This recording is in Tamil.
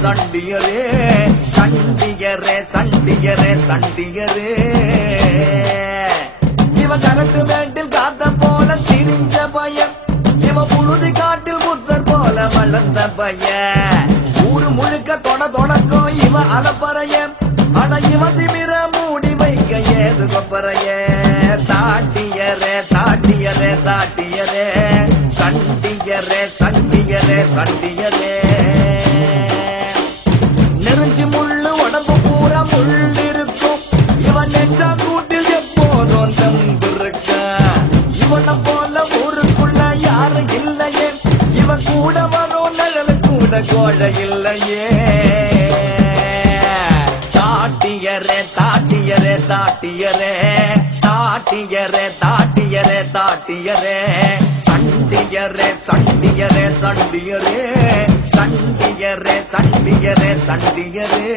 சண்டியரே சண்டியரே சண்டியரே சண்டியரே இவ கரட்டு மேட்டில் காத்த போல திரிஞ்ச பையன் இவ புழுதி காட்டில் புத்தர் போல வளர்ந்த பையன் ஊரு முழுக்க தொடக்கும் இவ அலப்பறைய ஆனா இவ திமிர மூடி வைக்க ஏது கொப்பறைய தாட்டியரே தாட்டியரே தாட்டியரே சண்டியரே சண்டியரே சண்டியரே நெருஞ்சி முள்ளு உடம்பு பூரா முள் இருக்கும் இவன் நெஞ்சா கூட்டில் எப்போதும் தம்பு இருக்க இவனை போல ஊருக்குள்ள யாரும் இல்லையே இவன் கூட வரும் நிழல் கூட கோழ இல்லையே தாட்டியரே தாட்டியரே தாட்டியரே தாட்டியரே தாட்டியரே தாட்டியரே சண்டியரே சண்டியரே சண்டியரே சண்டியரே சண்டியரே சண்டியரே